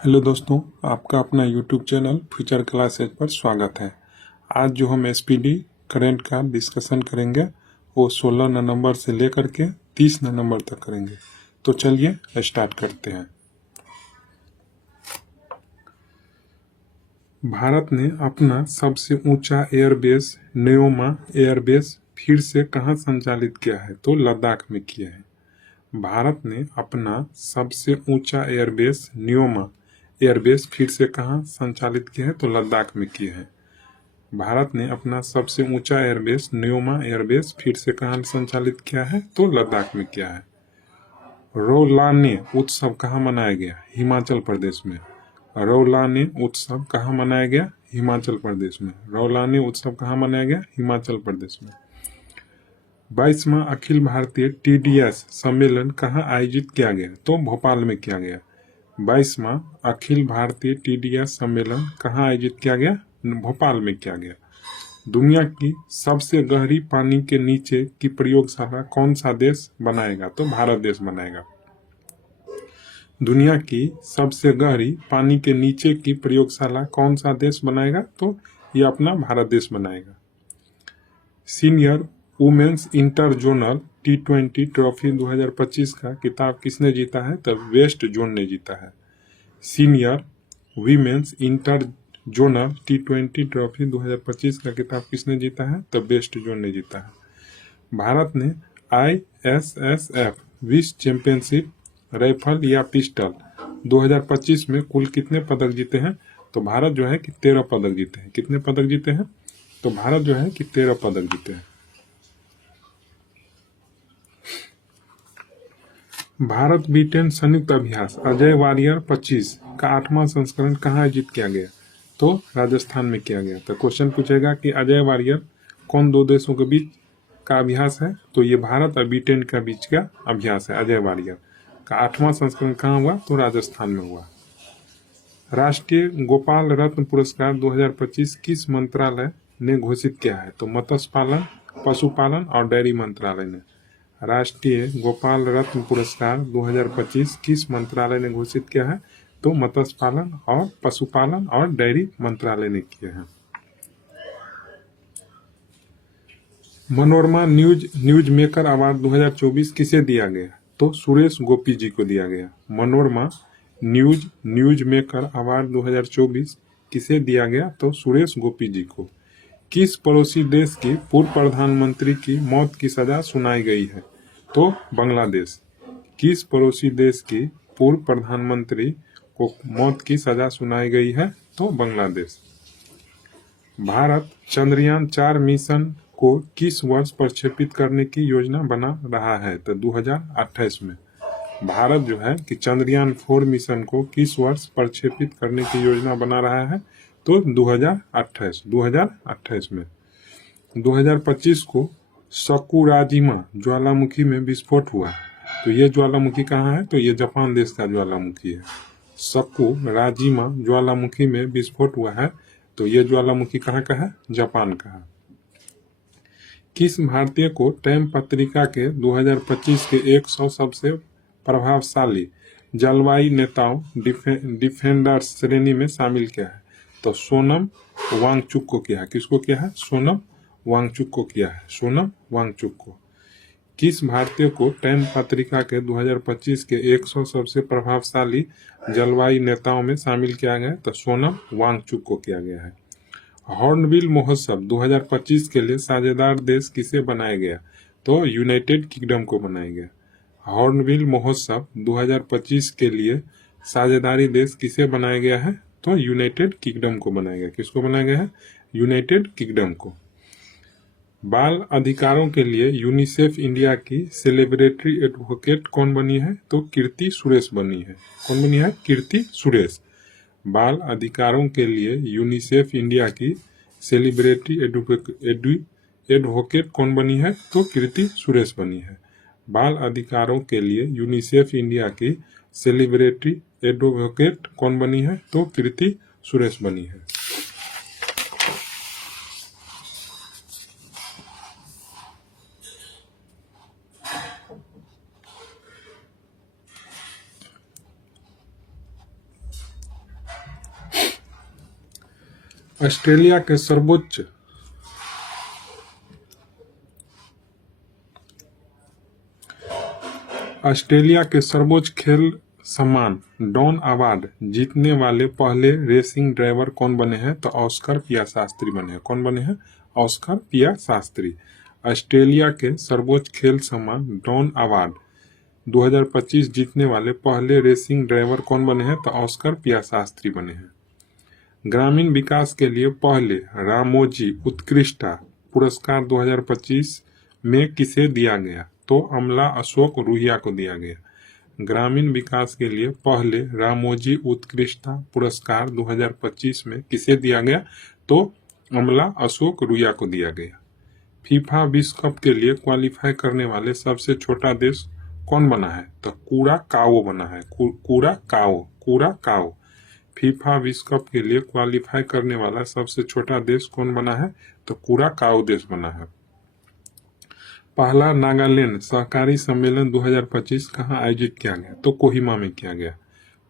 Hello दोस्तों, आपका अपना यूट्यूब चैनल फ्यूचर क्लासेज पर स्वागत है। आज जो हम एसपीडी करंट का डिस्कशन करेंगे वो 16 नवंबर से लेकर के 30 नवंबर तक करेंगे। तो चलिए स्टार्ट करते हैं। भारत ने अपना सबसे ऊंचा एयरबेस न्योमा एयरबेस फिर से कहाँ संचालित किया है? तो लद्दाख में किया है। भारत ने अपना सबसे ऊंचा एयरबेस न्योमा एयरबेस फिर से कहाँ संचालित किया है? तो लद्दाख में किया है। भारत ने अपना सबसे ऊंचा एयरबेस न्योमा एयरबेस फिर से कहाँ संचालित किया है? तो लद्दाख में किया है। रौलाने उत्सव कहाँ मनाया गया? हिमाचल प्रदेश में। रौलाने उत्सव कहाँ मनाया गया? हिमाचल प्रदेश में। रौलाने उत्सव कहाँ मनाया गया? हिमाचल प्रदेश में। 22वां अखिल भारतीय टीडीएस सम्मेलन कहाँ आयोजित किया गया? तो भोपाल में किया गया। 22वां अखिल भारतीय टीडीएस सम्मेलन कहाँ आयोजित किया गया? भोपाल में किया गया। दुनिया की सबसे गहरी पानी के नीचे की प्रयोगशाला कौन सा देश बनाएगा? तो भारत देश बनाएगा। दुनिया की सबसे गहरी पानी के नीचे की प्रयोगशाला कौन सा देश बनाएगा? तो ये अपना भारत देश बनाएगा। Senior women's inter zonal T20 trophy 2025 का किताब किसने जीता है? तो वेस्ट जोन ने जीता है। Senior women's inter zonal T20 trophy 2025 का किताब किसने जीता है? तो वेस्ट जोन ने जीता है। भारत ने ISSF विश्व चैंपियनशिप राइफल या पिस्टल 2025 में कुल कितने पदक जीते हैं? तो भारत जो है कि 13 पदक जीते हैं। कितने पदक जीते हैं? तो भारत जो है कि 13 पदक जीते हैं। भारत ब्रिटेन संयुक्त अभ्यास अजय वारियर 25 का 8वां संस्करण कहाँ आयोजित किया गया? तो राजस्थान में किया गया। तो क्वेश्चन पूछेगा कि अजय वारियर कौन दो देशों के बीच का अभ्यास है? तो ये भारत और ब्रिटेन के बीच का अभ्यास है। अजय वारियर का 8वां संस्करण कहाँ हुआ? तो राजस्थान में हुआ। राष्ट्रीय गोपाल रत्न पुरस्कार 2025 किस मंत्रालय ने घोषित किया है? तो मत्स्य पालन, पशुपालन और डेयरी मंत्रालय ने। राष्ट्रीय गोपाल रत्न पुरस्कार 2025 किस मंत्रालय ने घोषित किया है? तो मत्स्य पालन और पशुपालन और डेयरी मंत्रालय ने किया है। मनोरमा न्यूज मेकर अवार्ड 2024 किसे दिया गया? तो सुरेश गोपी जी को दिया गया। मनोरमा न्यूज मेकर अवार्ड 2024 किसे दिया गया? तो सुरेश गोपी जी को। किस पड़ोसी देश की पूर्व प्रधानमंत्री की मौत की सजा सुनाई गई है? तो बांग्लादेश। किस पड़ोसी देश की पूर्व प्रधानमंत्री को मौत की सजा सुनाई गई है? तो बांग्लादेश। भारत चंद्रयान 4 मिशन को किस वर्ष प्रक्षेपित करने की योजना बना रहा है? तो 2028 में। भारत जो है कि चंद्रयान 4 मिशन को किस वर्ष प्रक्षेपित करने की योजना बना रहा है? तो 2028 में। 2025 को सकुराजिमा ज्वालामुखी में विस्फोट हुआ। तो ये ज्वालामुखी कहाँ है? तो ये जापान देश का ज्वालामुखी है। सकुराजिमा ज्वालामुखी में विस्फोट हुआ है। तो ये ज्वालामुखी कहाँ का है? जापान का है। किस भारतीय को टाइम पत्रिका के 2025 के 100 सबसे प्रभावशाली जलवायु नेताओं डिफेंडर्स श्रेणी में शामिल किया है? तो सोनम वांगचुक को किया है। किसको किया है? सोनम वांगचुक को किया है। सोनम वांगचुक को। किस भारतीय को टाइम पत्रिका के 2025 के 100 सबसे प्रभावशाली जलवायु नेताओं में शामिल किया गया? तो सोनम वांगचुक को किया गया है। हॉर्नबिल महोत्सव 2025 के लिए साझेदार देश किसे बनाया गया? तो यूनाइटेड किंगडम को बनाया गया। हॉर्नबिल महोत्सव 2025 के लिए साझेदारी देश किसे बनाया गया है? तो यूनाइटेड किंगडम को बनाया गया। किसको बनाया गया है? यूनाइटेड किंगडम को। बाल अधिकारों के लिए यूनिसेफ इंडिया की सेलिब्रिटी एडवोकेट कौन बनी है? तो कीर्ति सुरेश बनी है। कौन बनी है? कीर्ति सुरेश। बाल अधिकारों के लिए यूनिसेफ इंडिया की सेलिब्रिटी एडवोकेट कौन बनी है? तो कीर्ति सुरेश बनी है। बाल अधिकारों के लिए यूनिसेफ इंडिया की सेलिब्रिटी एडवोकेट कौन बनी है? तो कीर्ति सुरेश बनी है। ऑस्ट्रेलिया के सर्वोच्च खेल सम्मान डॉन अवार्ड जीतने वाले पहले रेसिंग ड्राइवर कौन बने हैं? तो ऑस्कर पियाशास्त्री बने हैं। कौन बने हैं? ऑस्कर पियाशास्त्री। ऑस्ट्रेलिया के सर्वोच्च खेल सम्मान डॉन अवार्ड 2025 जीतने वाले पहले रेसिंग ड्राइवर कौन बने हैं? तो ऑस्कर पियाशास्त्री बने हैं। ग्रामीण विकास के लिए पहले रामोजी उत्कृष्टता पुरस्कार 2025 में किसे दिया गया? तो अमला अशोक रुहिया को दिया गया। ग्रामीण विकास के लिए पहले रामोजी उत्कृष्टता पुरस्कार 2025 में किसे दिया गया? तो अमला अशोक रुहिया को दिया गया। फीफा विश्व कप के लिए क्वालिफाई करने वाले सबसे छोटा देश कौन बना है? तो कुराकाओ बना है। कुराकाओ। फीफा विश्व कप के लिए क्वालिफाई करने वाला सबसे छोटा देश कौन बना है? तो कुराकाओ देश बना है। पहला नागालैंड सहकारी सम्मेलन 2025 कहाँ आयोजित किया गया? तो कोहिमा में किया गया।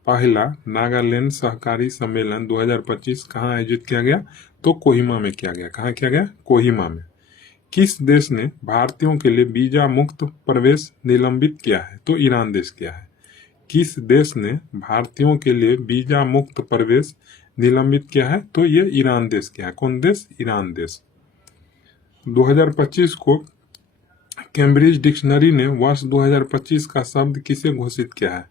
पहला नागालैंड सहकारी सम्मेलन 2025 कहाँ आयोजित किया गया? तो कोहिमा में किया गया। कहाँ किया गया? कोहिमा में। किस देश ने भारतीयों के लिए वीजा मुक्त प्रवेश निलंबित किया है? तो ईरान देश किया है। किस देश ने भारतीयों के लिए वीजा मुक्त प्रवेश निलंबित किया है? तो ये ईरान देश किया है। कौन देश? ईरान देश। 2025 को कैम्ब्रिज डिक्शनरी ने वर्ष 2025 का शब्द किसे घोषित किया है?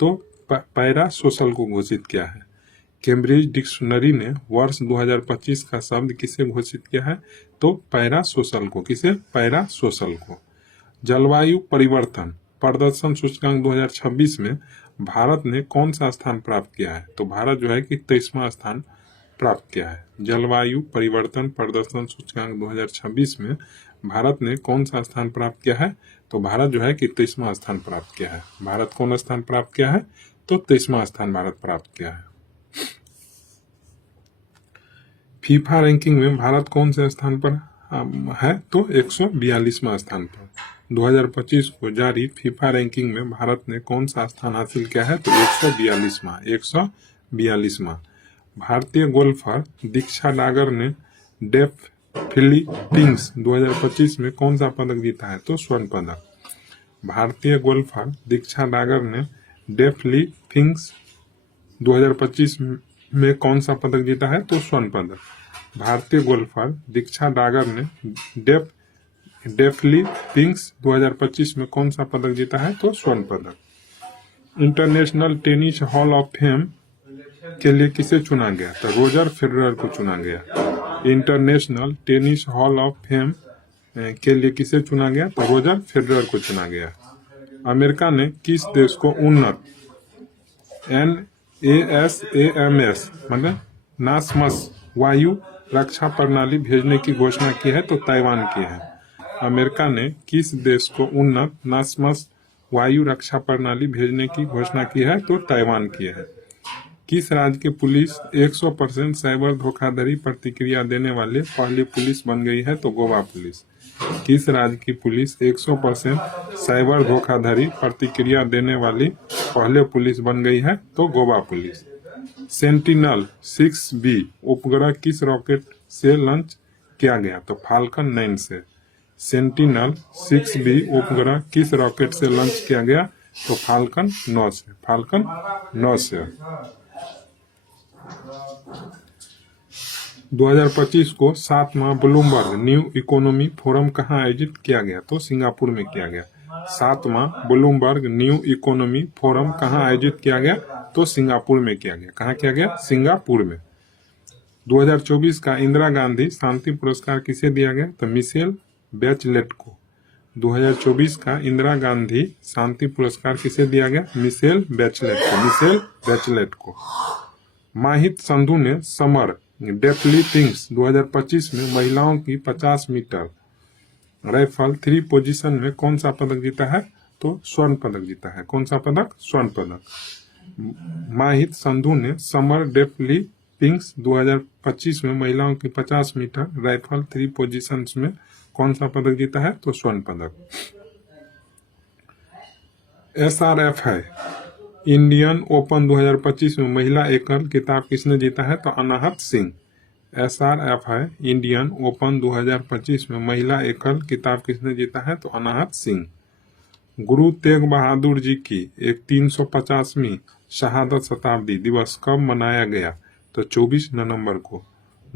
तो पैरा सोशल को घोषित किया है। कैम्ब्रिज डिक्शनरी ने वर्ष 2025 का शब्द किसे घोषित किया है? तो पैरा सोशल को। किसे? पैरा सोशल को। जलवायु परिवर्तन प्रदर्शन सूचकांक 2026 में भारत ने कौन सा स्थान प्राप्त किया है? तो भारत जो है कि 23वां स्थान प्राप्त किया है। जलवायु परिवर्तन प्रदर्शन सूचकांक 2026 में भारत ने कौन सा स्थान प्राप्त किया है? तो भारत जो है कि 23वां स्थान प्राप्त किया है। भारत कौन स्थान प्राप्त किया है? तो 23वां स्थान भारत प्राप्त किया है। फीफा रैंकिंग में भारत कौन से स्थान पर है? तो 142वां स्थान पर। 2025 को जारी फीफा रैंकिंग में भारत ने कौन सा स्थान हासिल किया है? तो 142वां। भारतीय गोल्फर दीक्षा डागर ने डेफ फिलीपींस 2025 में कौन सा पदक जीता है? तो स्वर्ण पदक। भारतीय गोल्फर दीक्षा डागर ने डेफ फिलीपींस 2025 में कौन सा पदक जीता है? तो स्वर्ण पदक। भारतीय गोल्फर दीक्षा डागर ने डेफ फिलीपींस 2025 में कौन सा पदक जीता है? तो स्वर्ण पदक। International tennis hall of fame के लिए किसे चुना गया? तो रोजर फेडरर को चुना गया। International tennis hall of fame के लिए किसे चुना गया? तो रोजर फेडरर को चुना गया। अमेरिका ने किस देश को उन्नत NASAMS मतलब नासमस वायु रक्षा प्रणाली भेजने की घोषणा की है? तो ताइवान की है। अमेरिका ने किस देश को उन्नत नासमस वायु रक्षा प्रणाली भेजने की घोषणा की है? तो ताइवान की है। किस राज्य की पुलिस 100% साइबर धोखाधड़ी प्रतिक्रिया देने वाले पहली पुलिस बन गई है? तो गोवा पुलिस। किस राज्य की पुलिस 100% साइबर धोखाधड़ी प्रतिक्रिया देने वाली पहले पुलिस बन गई है? तो गोवा पुलिस। सेंटिनल 6B उपग्रह किस रॉकेट से लॉन्च किया गया? तो फाल्कन 9 से। सेंटिनल 6B उपग्रह किस रॉकेट से लॉन्च किया गया? तो फाल्कन 9 से। फाल्कन 9 से। 2025 को 7वां ब्लूमबर्ग न्यू इकोनॉमी फोरम कहाँ आयोजित किया गया? तो सिंगापुर में किया गया। 7वां ब्लूमबर्ग न्यू इकोनॉमी फोरम कहाँ आयोजित किया गया? तो सिंगापुर में किया गया। कहाँ किया गया? सिंगापुर में। 2024 का इंदिरा गांधी शांति पुरस्कार किसे दिया गया? तो मिशेल बैचलेट को। 2024 का इंदिरा गांधी शांति पुरस्कार किसे दिया गया? मिशेल बैचलेट को। माहित संधू ने समर डेफलिपिंग्स 2025 में महिलाओं की 50 मीटर राइफल 3 पोजीशन में कौन सा पदक जीता है? तो स्वर्ण पदक जीता है। कौन सा पदक? स्वर्ण पदक। माहित संधू ने समर डेफलिपिंग्स 2025 में महिलाओं की 50 मीटर राइफल 3 पोजीशंस में कौन सा पदक जीता है? तो स्वर्ण पदक। SRF है इंडियन ओपन 2025 में महिला एकल खिताब किसने जीता है? तो अनाहत सिंह। SRF है इंडियन ओपन 2025 में महिला एकल खिताब किसने जीता है? तो अनाहत सिंह। गुरु तेग बहादुर जी की 350वीं शहादत शताब्दी दिवस कब मनाया गया? तो 24 नवंबर को।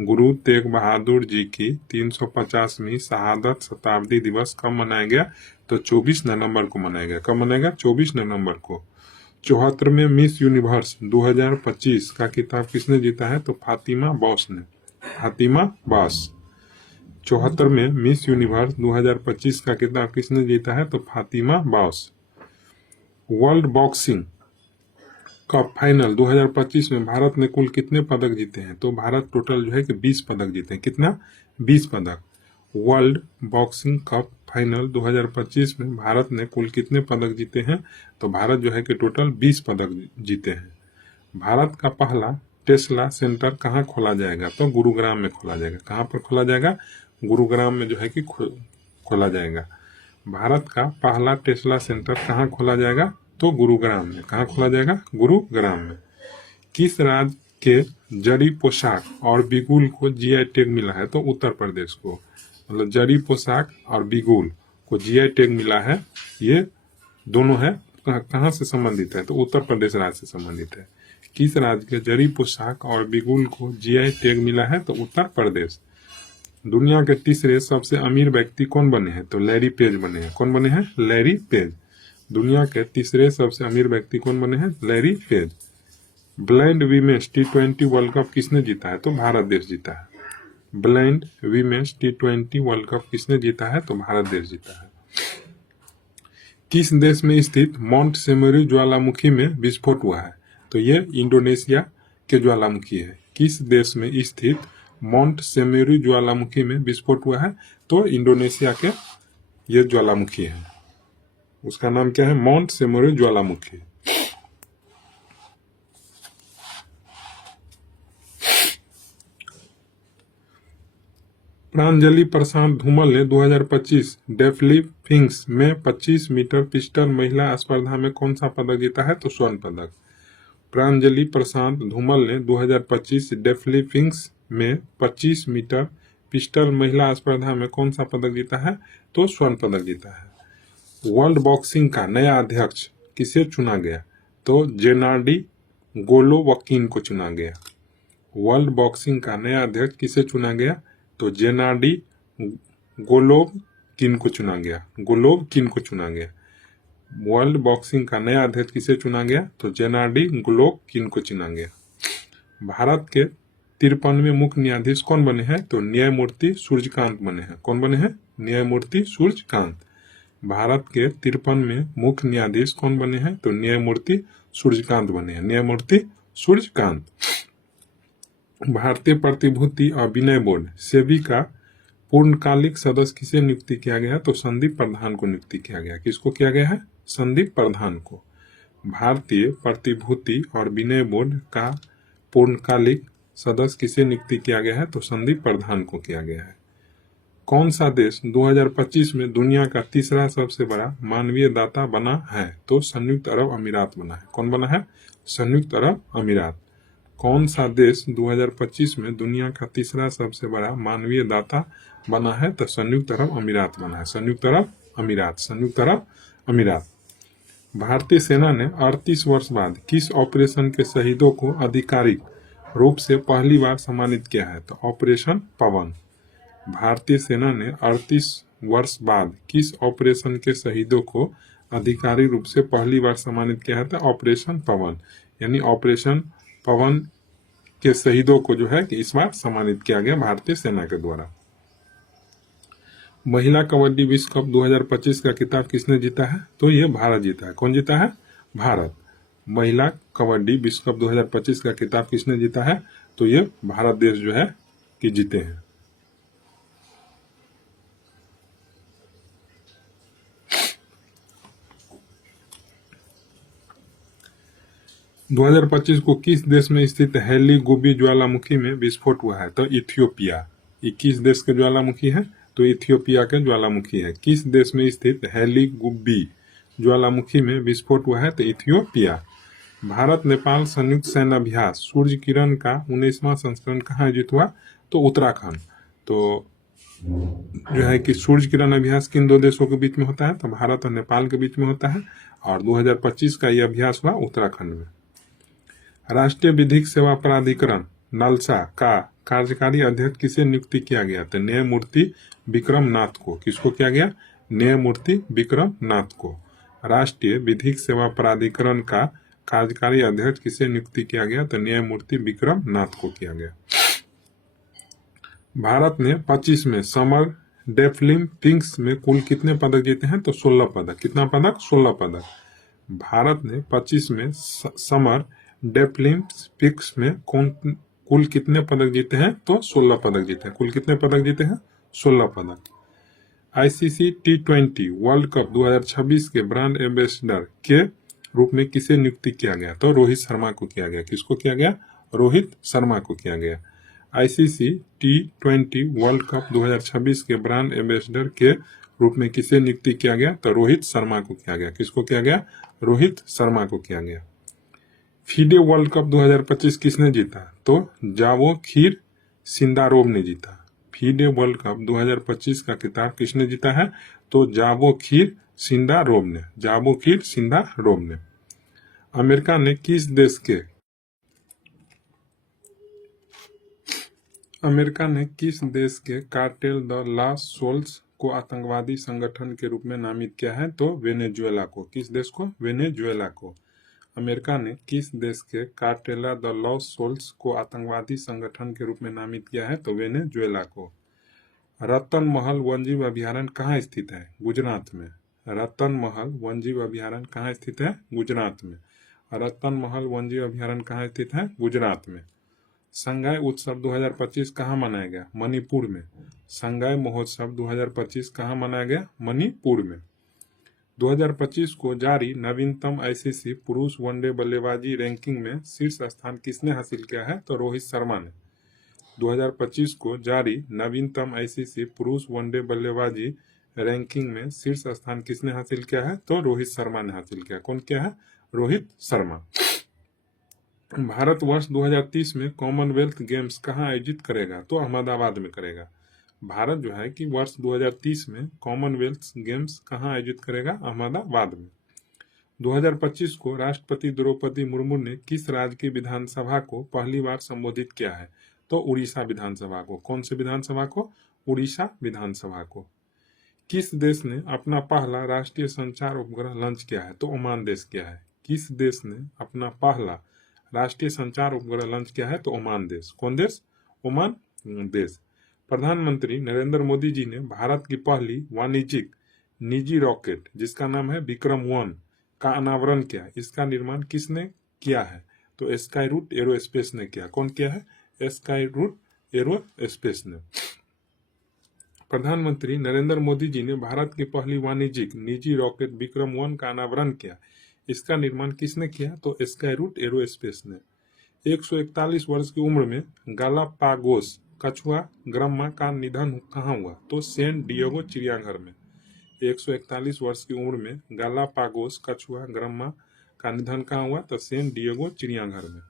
गुरु तेग बहादुर जी की 350वीं शहादत शताब्दी दिवस कब मनाया गया? तो 24 नवंबर को मनाया गया। कब मनाएगा? 24 नवंबर को। 74वें मिस यूनिवर्स 2025 का खिताब किसने जीता है? तो फातिमा बॉस ने। फातिमा बॉस। 74वें मिस यूनिवर्स 2025 का खिताब किसने जीता है? तो Fatima boss. World boxing cup final 2025 में भारत ने कुल कितने पदक जीते हैं? तो भारत टोटल जो है कि 20 पदक जीते हैं। कितना? 20 पदक। वर्ल्ड बॉक्सिंग कप फाइनल 2025 में भारत ने कुल कितने पदक जीते हैं? तो भारत जो है कि टोटल 20 पदक जीते हैं। भारत का पहला टेस्ला सेंटर कहाँ खोला जाएगा? तो गुरुग्राम में खोला जाएगा। कहाँ पर खोला जाएगा? गुरुग्राम में जो है कि खोला जाएगा। भारत का पहला टेस्ला सेंटर कहाँ खोला जाएगा? तो गुरुग्राम में। कहाँ खोला जाएगा? गुरुग्राम में। किस राज्य के जड़ी पोशाक और बिगुल को जीआई टैग मिला है? तो उत्तर प्रदेश को। मतलब जड़ी पोशाक और बिगुल को जीआई टैग मिला है। ये दोनों है कहाँ से संबंधित है? तो उत्तर प्रदेश राज्य से संबंधित है। किस राज्य के जड़ी पोशाक और बिगुल को जीआई टैग मिला है? तो उत्तर प्रदेश। दुनिया के तीसरे सबसे अमीर व्यक्ति कौन बने हैं? तो लैरी पेज बने हैं। कौन बने हैं? Larry page. दुनिया के तीसरे सबसे अमीर व्यक्ति कौन बने हैं? Larry page. Blind women's T20 world cup किसने जीता है? तो भारत देश जीता है। Blind women's T20 world cup किसने जीता है? तो भारत देश जीता है। किस देश में स्थित माउंट सेमेरू ज्वालामुखी में विस्फोट हुआ है? तो ये इंडोनेशिया के ज्वालामुखी है। किस देश में स्थित माउंट सेमेरू ज्वालामुखी में विस्फोट हुआ है? तो इंडोनेशिया के ये ज्वालामुखी है। उसका नाम क्या है? माउंट सेमेरू ज्वालामुखी। प्रांजलि प्रशांत धूमल ने 2025 डेडलिफ्टिंग्स में 25 मीटर पिस्टल महिला स्पर्धा में कौन सा पदक जीता है? तो स्वर्ण पदक। प्रांजलि प्रशांत धूमल ने 2025 डेडलिफ्टिंग्स में 25 मीटर पिस्टल महिला स्पर्धा में कौन सा पदक जीता है? तो स्वर्ण पदक जीता है। वर्ल्ड बॉक्सिंग का नया अध्यक्ष किसे चुना गया? तो जेनार्डी गोलोवकिन को चुना गया। वर्ल्ड बॉक्सिंग का नया अध्यक्ष किसे चुना गया? तो जेनार्डी गोलोवकिन को चुना गया। गोलोवकिन को चुना गया। वर्ल्ड बॉक्सिंग का नया अध्यक्ष किसे चुना गया? तो जेनार्डी गोलोवकिन को चुना गया। भारत के 53वें मुख्य न्यायाधीश कौन बने हैं? तो न्यायमूर्ति सूर्यकांत बने हैं। कौन बने हैं? न्यायमूर्ति सूर्यकांत। भारत के 53वें मुख्य न्यायाधीश कौन बने हैं? तो न्यायमूर्ति सूर्यकांत बने हैं। न्यायमूर्ति सूर्यकांत। भारतीय प्रतिभूति और विनय बोर्ड सेबी का पूर्णकालिक सदस्य किसे नियुक्ति किया गया? तो संदीप प्रधान को नियुक्ति किया गया। किसको किया गया है? संदीप प्रधान को। भारतीय प्रतिभूति और विनय बोर्ड का पूर्णकालिक सदस्य किसे नियुक्ति किया गया है? तो संदीप प्रधान को किया गया है। कौन सा देश 2025 में दुनिया का तीसरा सबसे बड़ा मानवीय दाता बना है? तो संयुक्त अरब अमीरात बना है। कौन बना है? संयुक्त अरब अमीरात। कौन सा देश 2025 में दुनिया का तीसरा सबसे बड़ा मानवीय दाता बना है? तो संयुक्त अरब अमीरात बना है। संयुक्त अरब अमीरात। संयुक्त अरब अमीरात। भारतीय सेना ने 38 वर्ष बाद किस ऑपरेशन के शहीदों को आधिकारिक रूप से पहली बार सम्मानित किया है? तो ऑपरेशन पवन। भारतीय सेना ने 38 वर्ष बाद किस ऑपरेशन के शहीदों को आधिकारिक रूप से पहली बार सम्मानित किया है? तो ऑपरेशन पवन। यानी ऑपरेशन पवन के शहीदों को जो है कि इस बार सम्मानित किया गया भारतीय सेना के द्वारा। महिला कबड्डी विश्व कप 2025 का खिताब किसने जीता है? तो ये भारत जीता है। कौन जीता है? भारत। महिला कबड्डी विश्व कप 2025 का खिताब किसने जीता है? तो ये भारत देश जो है कि जीते हैं। दो 2025 को किस देश में स्थित हेली गुबी ज्वालामुखी में विस्फोट हुआ है? तो इथियोपिया। 21 देश के ज्वालामुखी है तो इथियोपिया के ज्वालामुखी है। किस देश में स्थित हेली गुबी ज्वालामुखी में विस्फोट हुआ है? तो इथियोपिया। भारत नेपाल संयुक्त सैन्य अभ्यास सूर्य किरण का 19वां संस्करण कहाँ आयोजित हुआ? तो उत्तराखंड। तो जो है कि सूर्य किरण अभ्यास किन दो देशों के बीच में होता है, तो भारत और नेपाल के बीच में होता है, और 2025 का यह अभ्यास हुआ उत्तराखंड में। राष्ट्रीय विधिक सेवा प्राधिकरण नालसा का कार्यकारी अध्यक्ष किसे नियुक्ति किया गया, तो न्यायमूर्ति विक्रम नाथ को। किसको किया गया, न्यायमूर्ति विक्रम नाथ को। राष्ट्रीय विधिक सेवा प्राधिकरण का कार्यकारी अध्यक्ष किसे नियुक्ति किया गया, तो न्यायमूर्ति विक्रम नाथ को किया गया। भारत ने 25 में समर डेफलिम्पिक्स में कुल कितने पदक जीते हैं, तो 16 पदक। कितना पदक, 16 पदक। भारत ने 25 में समर डेफलिम्पिक्स में कुल कितने पदक जीते हैं, तो 16 पदक जीते हैं। कुल कितने पदक जीते हैं, 16 पदक। आईसीसी T20 वर्ल्ड कप 2026 के ब्रांड एम्बेसडर के रूप में किसे नियुक्ति किया गया, तो रोहित शर्मा को किया गया। किसको किया गया, रोहित शर्मा को किया गया। आईसीसी T20 वर्ल्ड कप 2026 के ब्रांड एम्बेसडर के रूप में किसे नियुक्ति किया गया, तो रोहित शर्मा को किया गया। किसको किया गया, रोहित शर्मा को किया गया। फीडे वर्ल्ड कप 2025 किसने जीता, तो जावो खीर सिंदारोव ने जीता। फीडे वर्ल्ड कप 2025 का खिताब किसने जीता है, तो जावो खीर सिंदारोव ने। जावो खीर सिंदारोव ने। अमेरिका ने किस देश के कार्टेल द लॉस सोल्स को आतंकवादी संगठन के रूप में नामित किया है, तो वेनेजुएला को। किस देश को, वेनेजुएला को। अमेरिका ने किस देश के कार्टेला द लॉस सोल्स को आतंकवादी संगठन के रूप में नामित किया है, तो वेनेजुएला को। रतन महल वन्यजीव अभयारण्य कहाँ स्थित है, गुजरात में। रतन महल वन्यजीव अभयारण्य कहाँ स्थित है, गुजरात में। रतन महल वन्यजीव अभयारण्य कहाँ स्थित है, गुजरात में। संगाई उत्सव 2025 कहाँ मनाया गया, मणिपुर में। संगाई महोत्सव 2025 कहाँ मनाया गया, मणिपुर में। 2025 को जारी नवीनतम आईसीसी पुरुष वनडे बल्लेबाजी रैंकिंग में शीर्ष स्थान किसने हासिल किया है, तो रोहित शर्मा ने। 2025 को जारी नवीनतम आईसीसी पुरुष वनडे बल्लेबाजी रैंकिंग में शीर्ष स्थान किसने हासिल किया है, तो रोहित शर्मा ने हासिल किया। कौन किया है, रोहित शर्मा। भारत वर्ष 2030 में कॉमनवेल्थ गेम्स कहाँ आयोजित करेगा, तो अहमदाबाद में करेगा। भारत जो है कि वर्ष 2030 में कॉमनवेल्थ गेम्स कहाँ आयोजित करेगा, अहमदाबाद में। 2025 को राष्ट्रपति द्रौपदी मुर्मू ने किस राज्य की विधानसभा को पहली बार संबोधित किया है, तो उड़ीसा विधानसभा को। कौन से विधानसभा को, उड़ीसा विधानसभा को। किस देश ने अपना पहला राष्ट्रीय संचार उपग्रह लॉन्च किया है, तो ओमान देश किया है। किस देश ने अपना पहला राष्ट्रीय संचार उपग्रह लॉन्च किया है, तो ओमान देश। कौन देश, ओमान देश। प्रधानमंत्री नरेंद्र मोदी जी ने भारत की पहली वाणिज्यिक निजी रॉकेट जिसका नाम है विक्रम-1 का अनावरण किया। इसका निर्माण किसने किया है, तो स्काईरूट एरोस्पेस ने किया। कौन किया है, स्काईरूट एरोस्पेस ने। प्रधानमंत्री नरेंद्र मोदी जी ने भारत की पहली वाणिज्यिक निजी रॉकेट विक्रम-1 का अनावरण किया। इसका निर्माण किसने किया, तो स्काईरूट एरोस्पेस ने। 141 वर्ष की उम्र में गालापागोस कछुआ ग्रम्मा का निधन कहाँ हुआ, तो सैन डिएगो चिड़ियाघर में। 141 वर्ष की उम्र में गालापागोस कछुआ ग्रम्मा का निधन कहाँ हुआ, तो सैन डिएगो चिड़ियाघर में।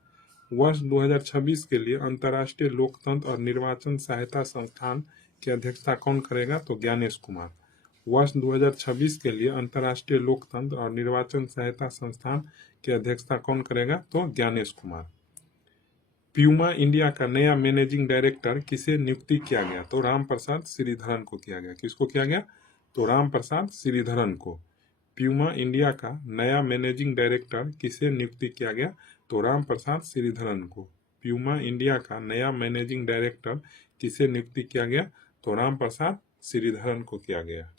वर्ष 2026 के लिए अंतर्राष्ट्रीय लोकतंत्र और निर्वाचन सहायता संस्थान की अध्यक्षता कौन करेगा, तो ज्ञानेश कुमार। वर्ष 2026 के लिए अंतर्राष्ट्रीय लोकतंत्र और निर्वाचन सहायता संस्थान की अध्यक्षता कौन करेगा, तो ज्ञानेश कुमार। प्यूमा इंडिया का नया मैनेजिंग डायरेक्टर किसे नियुक्ति किया गया, तो रामप्रसाद श्रीधरन को किया गया। किसको किया गया, तो रामप्रसाद श्रीधरन को। प्यूमा इंडिया का नया मैनेजिंग डायरेक्टर किसे नियुक्ति किया गया, तो रामप्रसाद श्रीधरन को। प्यूमा इंडिया का नया मैनेजिंग डायरेक्टर किसे नियुक्ति किया गया, तो रामप्रसाद श्रीधरन को किया गया।